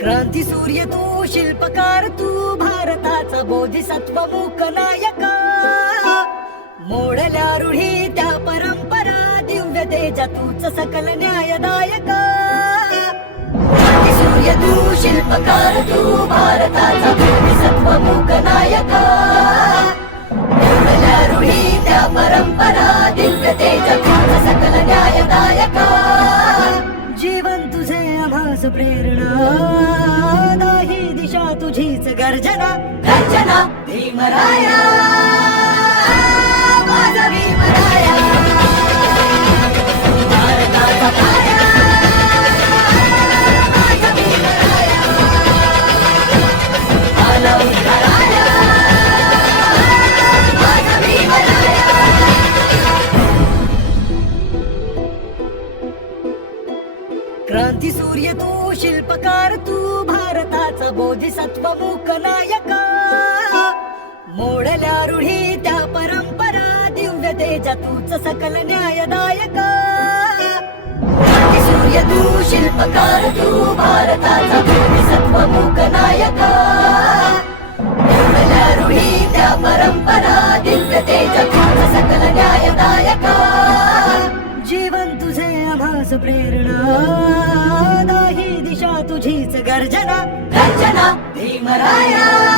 क्रांती सूर्य तू, शिल्पकार तू, भारताचा बोधिसत्व मूक नायका. मोडल्या रूढी त्या परंपरा, दिव्य तेजा तूच सकल न्यायदायका. क्रांती सूर्य तू, शिल्पकार तू, भारताचा बोधिसत्व मूक नायका. मोडल्या रूढी त्या परंपरा, दिव्य तेजा तूच सकल न्यायदायका. जीवन तुझे आम्हास प्रेरणा, दाही दिशा तुझीच गर्जना. गर्जना भीमराया, माझा भीमराया, भारताचा काया, माझा भीमराया, आला उद्धाराया, माझा भीमराया. क्रांती सूर्य तू, शिल्पकार तू, भारताचा बोधिसत्व मूक नायका. मोडल्या रूढी त्या परंपरा, दिव्य तेजा तूच सकल न्यायदायका. क्रांती सूर्य तू, शिल्पकार तू, भारताचा बोधिसत्व मूक नायका. मोडल्या रूढी त्या परंपरा, दिव्य तेजा तूच सकल न्यायदायका. जीवन तुझे आम्हास प्रेरणा, दाही दिशा तुझीच गर्जना. गर्जना भीमराया.